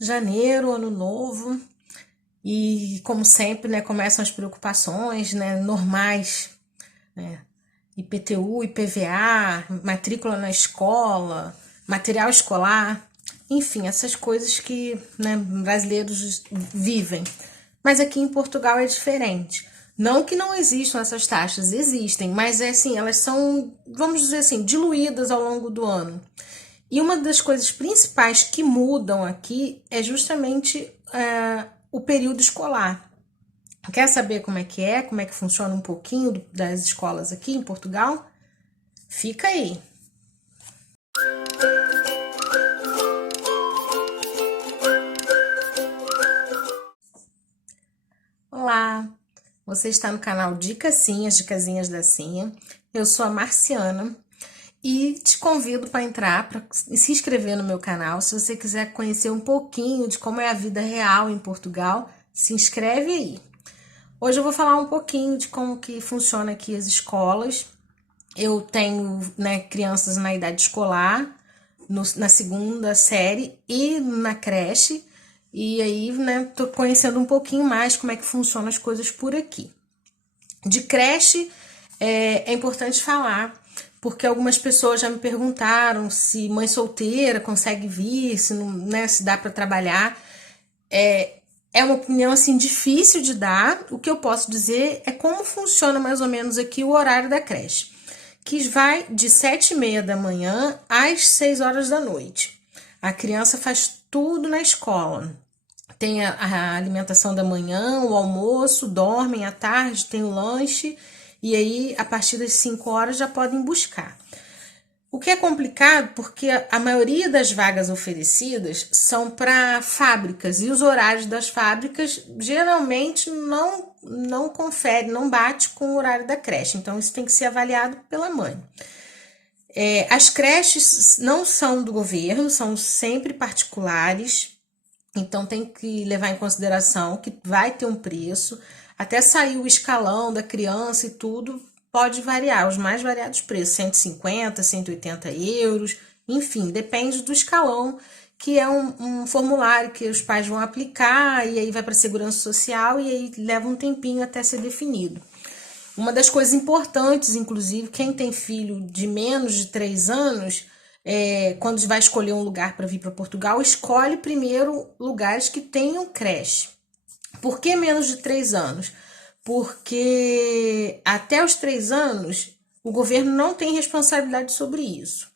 Janeiro, ano novo, e como sempre, né, começam as preocupações, né, normais, né, IPTU, IPVA, matrícula na escola, material escolar, enfim, essas coisas que, né, brasileiros vivem. Mas aqui em Portugal é diferente. Não que não existam essas taxas, existem, mas é assim, elas são, vamos dizer assim, diluídas ao longo do ano. E uma das coisas principais que mudam aqui é justamente o período escolar. Quer saber como é que funciona um pouquinho das escolas aqui em Portugal? Fica aí. Olá, você está no canal Dicasinhas da Cinha. Eu sou a Marciana e te convido para entrar, para se inscrever no meu canal. Se você quiser conhecer um pouquinho de como é a vida real em Portugal, se inscreve aí. Hoje eu vou falar um pouquinho de como que funciona aqui as escolas. Eu tenho, né, crianças na idade escolar, na segunda série e na creche. E aí, né, tô conhecendo um pouquinho mais como é que funcionam as coisas por aqui. De creche, é importante falar, porque algumas pessoas já me perguntaram se mãe solteira consegue vir, se, não, né, se dá para trabalhar. É uma opinião assim difícil de dar. O que eu posso dizer é como funciona mais ou menos aqui o horário da creche, que vai de 7h30 da manhã às 6 horas da noite. A criança faz tudo na escola. Tem a alimentação da manhã, o almoço, dormem à tarde, tem o lanche, e aí a partir das 5 horas já podem buscar. O que é complicado porque a maioria das vagas oferecidas são para fábricas e os horários das fábricas geralmente não confere, não bate com o horário da creche. Então isso tem que ser avaliado pela mãe. As creches não são do governo, são sempre particulares. Então tem que levar em consideração que vai ter um preço, até sair o escalão da criança e tudo, pode variar, os mais variados preços, 150, 180 euros, enfim, depende do escalão, que é um formulário que os pais vão aplicar, e aí vai para a segurança social, e aí leva um tempinho até ser definido. Uma das coisas importantes, inclusive, quem tem filho de menos de 3 anos, quando vai escolher um lugar para vir para Portugal, escolhe primeiro lugares que tenham creche. Por que menos de 3 anos? Porque até os 3 anos, o governo não tem responsabilidade sobre isso.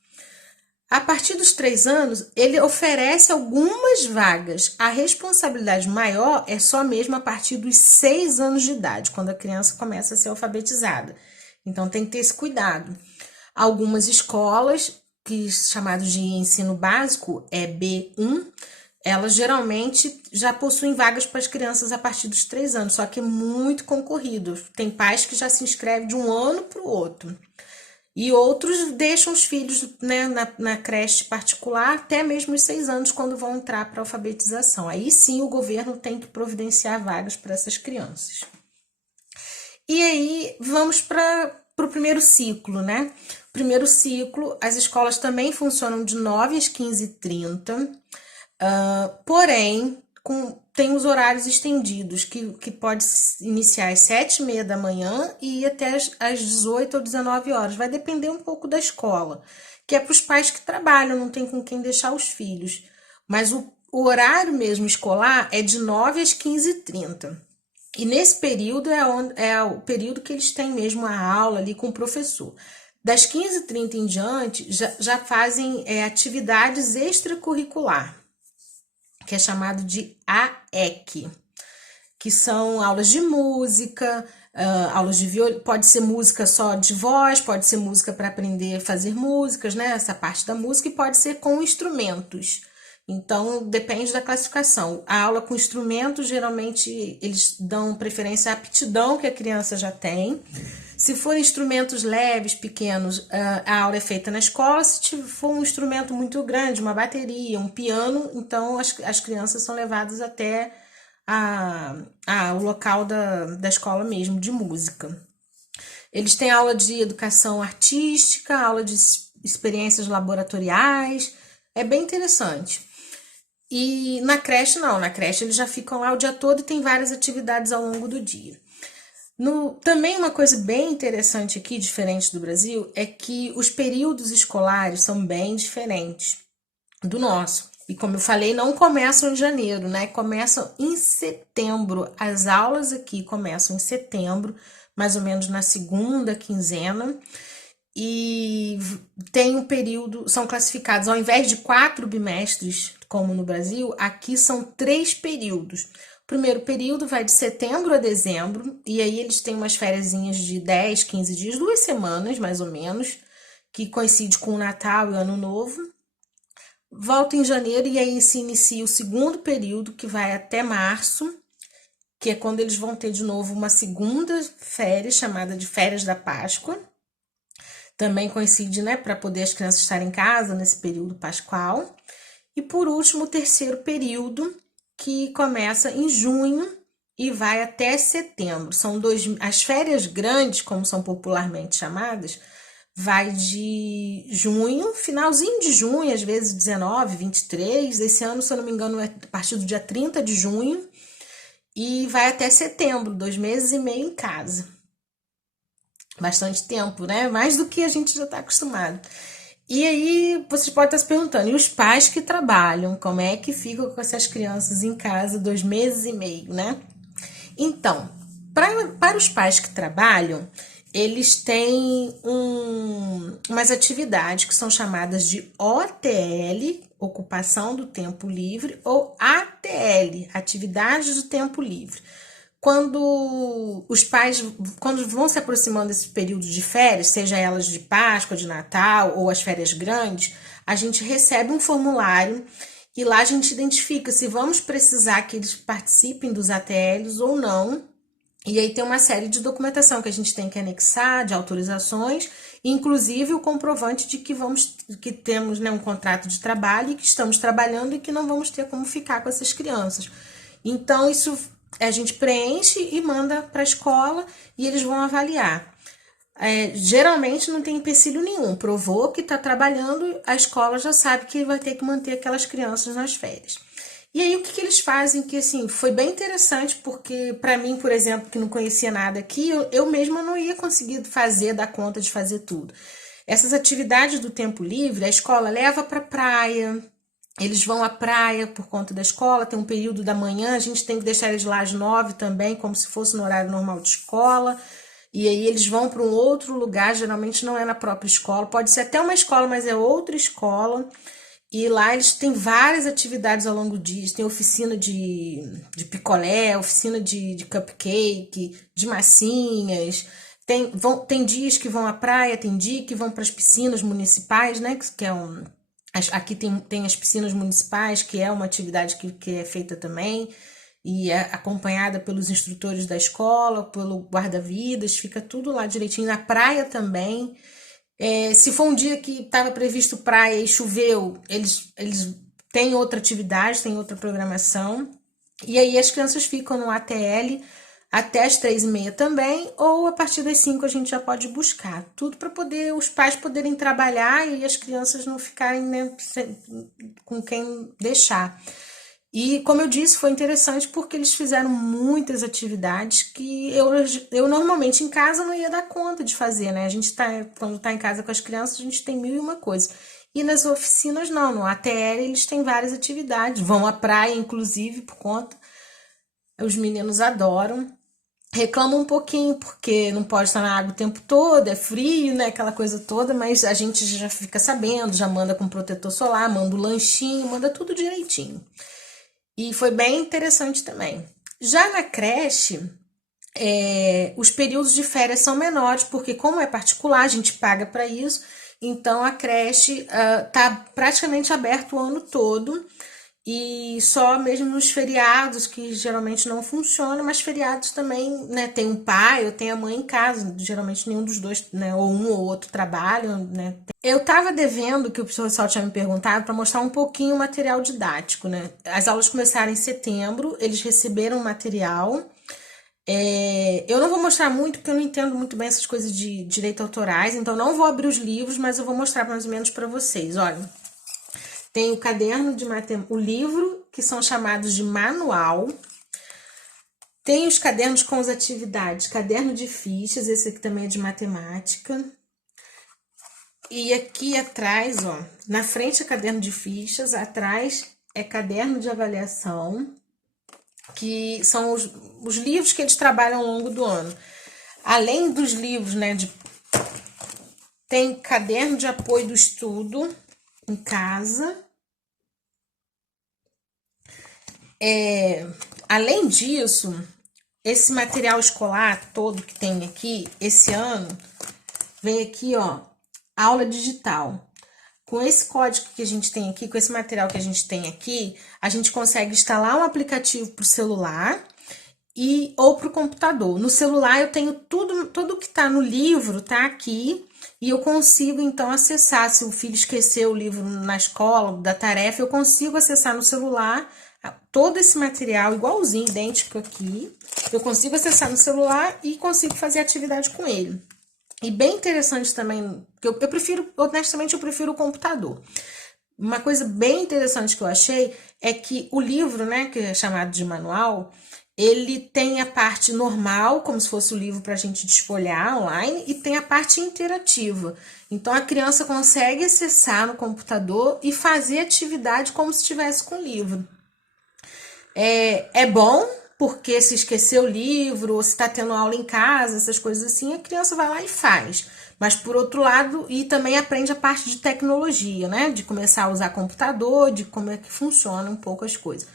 A partir dos 3 anos, ele oferece algumas vagas. A responsabilidade maior é só mesmo a partir dos 6 anos de idade, quando a criança começa a ser alfabetizada. Então tem que ter esse cuidado. Algumas escolas, que chamados de ensino básico, é B1, elas geralmente já possuem vagas para as crianças a partir dos 3 anos, só que é muito concorrido. Tem pais que já se inscrevem de um ano para o outro. E outros deixam os filhos, né, na creche particular até mesmo os 6 anos, quando vão entrar para a alfabetização. Aí sim o governo tem que providenciar vagas para essas crianças. E aí vamos para o primeiro ciclo, né? Primeiro ciclo, as escolas também funcionam de 9 às 15h30, porém tem os horários estendidos, que pode iniciar às 7h30 da manhã e ir até às 18 ou 19 horas. Vai depender um pouco da escola, que é para os pais que trabalham, não tem com quem deixar os filhos. Mas o horário mesmo escolar é de 9 às 15h30. E nesse período é o período que eles têm mesmo a aula ali com o professor. Das 15h30 em diante, já fazem atividades extracurricular, que é chamado de AEC, que são aulas de música, aulas de violino, pode ser música só de voz, pode ser música para aprender a fazer músicas, né? Essa parte da música, e pode ser com instrumentos. Então, depende da classificação. A aula com instrumentos, geralmente, eles dão preferência à aptidão que a criança já tem. Se for instrumentos leves, pequenos, a aula é feita na escola. Se for um instrumento muito grande, uma bateria, um piano, então as crianças são levadas até o local da escola mesmo, de música. Eles têm aula de educação artística, aula de experiências laboratoriais, é bem interessante. E na creche não, na creche eles já ficam lá o dia todo e tem várias atividades ao longo do dia. Também uma coisa bem interessante aqui, diferente do Brasil, é que os períodos escolares são bem diferentes do nosso. E como eu falei, não começam em janeiro, né? Começam em setembro. As aulas aqui começam em setembro, mais ou menos na segunda quinzena. E tem um período, são classificados, ao invés de 4 bimestres, como no Brasil, aqui são 3 períodos. O primeiro período vai de setembro a dezembro, e aí eles têm umas fériasinhas de 10, 15 dias, 2 semanas mais ou menos, que coincide com o Natal e o Ano Novo. Volta em janeiro e aí se inicia o segundo período, que vai até março, que é quando eles vão ter de novo uma segunda férias, chamada de Férias da Páscoa. Também coincide, né, para poder as crianças estarem em casa nesse período pascual. E por último, o terceiro período, que começa em junho e vai até setembro. São as férias grandes, como são popularmente chamadas, vai de junho, finalzinho de junho, às vezes 19, 23. Esse ano, se eu não me engano, é a partir do dia 30 de junho. E vai até setembro, 2 meses e meio em casa. Bastante tempo, né? Mais do que a gente já está acostumado. E aí, vocês podem estar se perguntando, e os pais que trabalham, como é que ficam com essas crianças em casa 2 meses e meio, né? Então, para os pais que trabalham, eles têm umas atividades que são chamadas de OTL, Ocupação do Tempo Livre, ou ATL, Atividades do Tempo Livre. Quando os pais, quando vão se aproximando desse período de férias, seja elas de Páscoa, de Natal ou as férias grandes, a gente recebe um formulário e lá a gente identifica se vamos precisar que eles participem dos ATLs ou não. E aí tem uma série de documentação que a gente tem que anexar, de autorizações, inclusive o comprovante de que temos, né, um contrato de trabalho e que estamos trabalhando e que não vamos ter como ficar com essas crianças. Então, isso a gente preenche e manda para a escola e eles vão avaliar. Geralmente não tem empecilho nenhum, provou que está trabalhando, a escola já sabe que vai ter que manter aquelas crianças nas férias. E aí o que eles fazem, que assim, foi bem interessante, porque para mim, por exemplo, que não conhecia nada aqui, eu mesma não ia conseguir dar conta de fazer tudo. Essas atividades do tempo livre, a escola leva para praia, eles vão à praia por conta da escola, tem um período da manhã, a gente tem que deixar eles lá às 9 também, como se fosse no horário normal de escola. E aí eles vão para um outro lugar, geralmente não é na própria escola, pode ser até uma escola, mas é outra escola. E lá eles têm várias atividades ao longo do dia, tem oficina de picolé, oficina de cupcake, de massinhas. Tem dias que vão à praia, tem dia que vão para as piscinas municipais, né? Que é aqui tem as piscinas municipais, que é uma atividade que é feita também, e é acompanhada pelos instrutores da escola, pelo guarda-vidas, fica tudo lá direitinho. Na praia também. Se for um dia que estava previsto praia e choveu, eles têm outra atividade, têm outra programação. E aí as crianças ficam no ATL até as 3h30 também, ou a partir das 5 a gente já pode buscar. Tudo para poder os pais poderem trabalhar e as crianças não ficarem, né, com quem deixar. E, como eu disse, foi interessante porque eles fizeram muitas atividades que eu normalmente em casa não ia dar conta de fazer, né? Quando tá em casa com as crianças, a gente tem mil e uma coisa. E nas oficinas, não. No ATL, eles têm várias atividades. Vão à praia, inclusive, por conta. Os meninos adoram. Reclamam um pouquinho porque não pode estar na água o tempo todo, é frio, né? Aquela coisa toda, mas a gente já fica sabendo, já manda com protetor solar, manda o lanchinho, manda tudo direitinho. E foi bem interessante também. Já na creche, os períodos de férias são menores, porque como é particular, a gente paga para isso, então a creche tá praticamente aberta o ano todo, e só mesmo nos feriados, que geralmente não funciona, mas feriados também, né, tem um pai ou tem a mãe em casa, geralmente nenhum dos dois, né, ou um ou outro trabalham, né. Eu tava devendo, que o pessoal tinha me perguntado, para mostrar um pouquinho o material didático, né. As aulas começaram em setembro, eles receberam material. Eu não vou mostrar muito, porque eu não entendo muito bem essas coisas de direito autorais, então não vou abrir os livros, mas eu vou mostrar mais ou menos para vocês. Olha, Tem o caderno de matemática, o livro, que são chamados de manual. Tem os cadernos com as atividades, caderno de fichas, esse aqui também é de matemática. E aqui atrás, ó, na frente é caderno de fichas, atrás é caderno de avaliação, que são os livros que eles trabalham ao longo do ano. Além dos livros, né, tem caderno de apoio do estudo em casa. Além disso, esse material escolar todo que tem aqui, esse ano, vem aqui, ó, aula digital. Com esse código que a gente tem aqui, com esse material que a gente tem aqui, a gente consegue instalar um aplicativo para o celular ou para o computador. No celular eu tenho tudo que está no livro, tá aqui, e eu consigo então acessar. Se o filho esqueceu o livro na escola, da tarefa, eu consigo acessar no celular todo esse material igualzinho, idêntico aqui. Eu consigo acessar no celular e consigo fazer atividade com ele. E bem interessante também, eu prefiro, honestamente, eu prefiro o computador. Uma coisa bem interessante que eu achei é que o livro, né, que é chamado de manual, ele tem a parte normal, como se fosse o livro para a gente desfolhar online, e tem a parte interativa. Então, a criança consegue acessar no computador e fazer atividade como se estivesse com o livro. É bom, porque se esqueceu o livro, ou se está tendo aula em casa, essas coisas assim, a criança vai lá e faz. Mas por outro lado, e também aprende a parte de tecnologia, né? De começar a usar computador, de como é que funciona um pouco as coisas.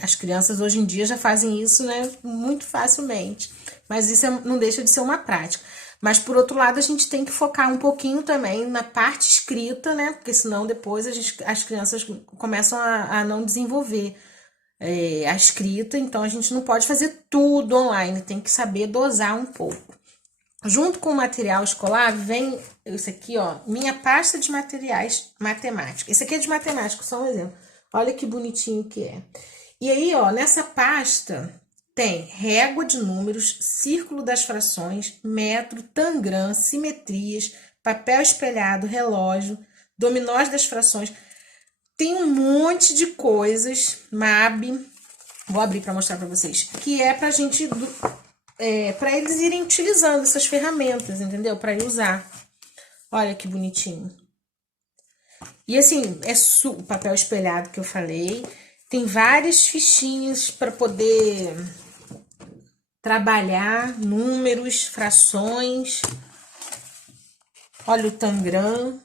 As crianças hoje em dia já fazem isso, né, muito facilmente. Mas isso não deixa de ser uma prática. Mas por outro lado, a gente tem que focar um pouquinho também na parte escrita, né? Porque senão depois as crianças começam a não desenvolver a escrita, então a gente não pode fazer tudo online, tem que saber dosar um pouco. Junto com o material escolar vem isso aqui, ó, minha pasta de materiais matemáticos. Esse aqui é de matemática, só um exemplo. Olha que bonitinho que é. E aí, ó, nessa pasta tem régua de números, círculo das frações, metro, tangram, simetrias, papel espelhado, relógio, dominós das frações. Tem um monte de coisas, MAB, vou abrir para mostrar para vocês, que é pra gente, para eles irem utilizando essas ferramentas, entendeu? Para ir usar. Olha que bonitinho. E assim, o papel espelhado que eu falei, tem várias fichinhas para poder trabalhar, números, frações. Olha o tangram.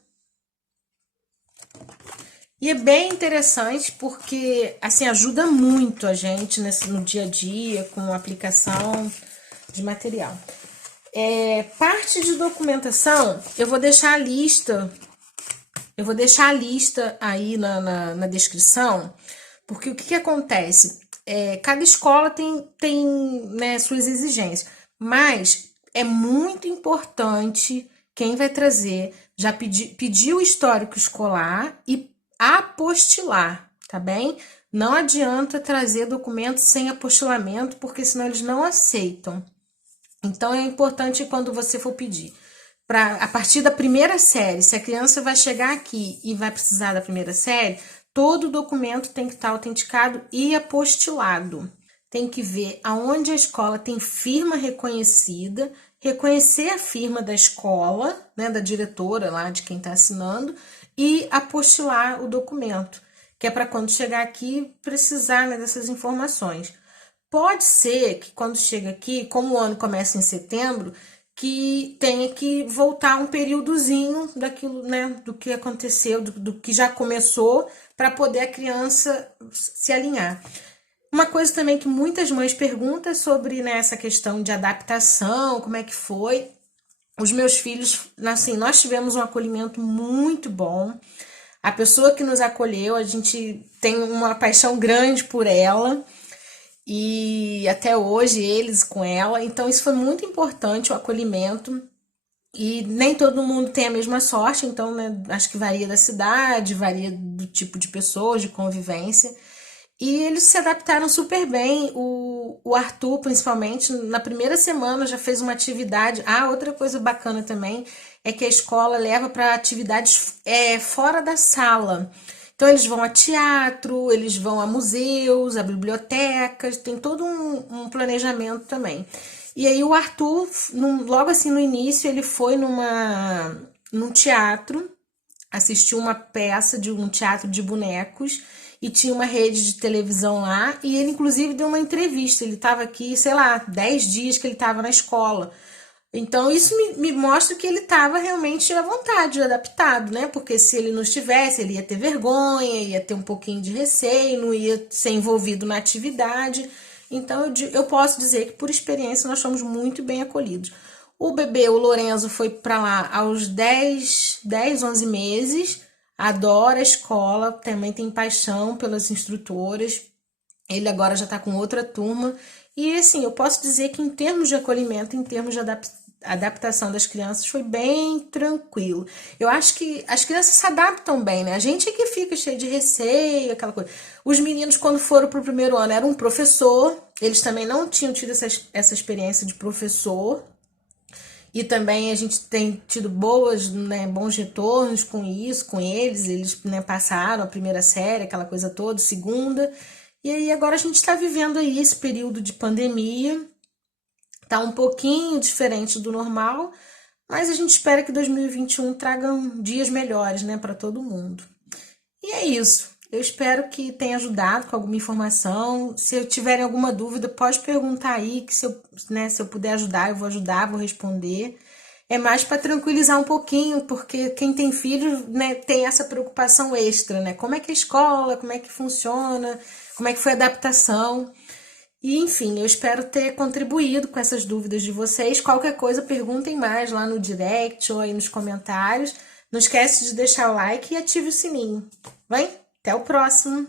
E é bem interessante porque, assim, ajuda muito a gente no dia a dia com a aplicação de material. Parte de documentação, eu vou deixar a lista aí na descrição, porque o que acontece? Cada escola tem né, suas exigências, mas é muito importante quem vai trazer já pedir o histórico escolar e apostilar, tá bem? Não adianta trazer documentos sem apostilamento, porque senão eles não aceitam. Então, é importante quando você for pedir, a partir da primeira série, se a criança vai chegar aqui e vai precisar da primeira série, todo documento tem que estar autenticado e apostilado. Tem que ver aonde a escola tem firma reconhecida, reconhecer a firma da escola, né, da diretora lá, de quem está assinando, e apostilar o documento, que é para quando chegar aqui precisar, né, dessas informações. Pode ser que quando chega aqui, como o ano começa em setembro, que tenha que voltar um períodozinho daquilo, né, do que aconteceu, do que já começou, para poder a criança se alinhar. Uma coisa também que muitas mães perguntam sobre, né, essa questão de adaptação, como é que foi. Os meus filhos, assim, nós tivemos um acolhimento muito bom. A pessoa que nos acolheu, a gente tem uma paixão grande por ela. E até hoje eles com ela, então isso foi muito importante, o acolhimento, e nem todo mundo tem a mesma sorte, então, né, acho que varia da cidade, varia do tipo de pessoas, de convivência, e eles se adaptaram super bem. O Arthur, principalmente, na primeira semana já fez uma atividade. Outra coisa bacana também é que a escola leva para atividades fora da sala. Então eles vão a teatro, eles vão a museus, a bibliotecas, tem todo um planejamento também. E aí o Arthur, logo assim no início, ele foi num teatro, assistiu uma peça de um teatro de bonecos e tinha uma rede de televisão lá, e ele inclusive deu uma entrevista, ele estava aqui, sei lá, 10 dias que ele estava na escola. Então isso me mostra que ele estava realmente à vontade, adaptado, né? Porque se ele não estivesse, ele ia ter vergonha, ia ter um pouquinho de receio, não ia ser envolvido na atividade. Então eu posso dizer que por experiência nós fomos muito bem acolhidos. O bebê, o Lorenzo, foi para lá aos 11 meses, adora a escola, também tem paixão pelas instrutoras. Ele agora já está com outra turma. E assim, eu posso dizer que em termos de acolhimento, em termos de adaptação das crianças, foi bem tranquilo. Eu acho que as crianças se adaptam bem, né? A gente é que fica cheio de receio, aquela coisa. Os meninos, quando foram para o primeiro ano, eram um professor, eles também não tinham tido essa experiência de professor. E também a gente tem tido bons retornos com isso, com eles, né, passaram a primeira série, aquela coisa toda, segunda. E aí agora a gente está vivendo aí esse período de pandemia, tá um pouquinho diferente do normal, mas a gente espera que 2021 traga dias melhores, né, para todo mundo. E é isso. Eu espero que tenha ajudado com alguma informação. Se eu tiverem alguma dúvida, pode perguntar aí, que se eu puder ajudar, eu vou ajudar, vou responder. É mais para tranquilizar um pouquinho, porque quem tem filho, né, tem essa preocupação extra, né? Como é que é a escola, como é que funciona, como é que foi a adaptação. E, enfim, eu espero ter contribuído com essas dúvidas de vocês. Qualquer coisa, perguntem mais lá no direct ou aí nos comentários. Não esquece de deixar o like e ative o sininho. Vai? Até o próximo!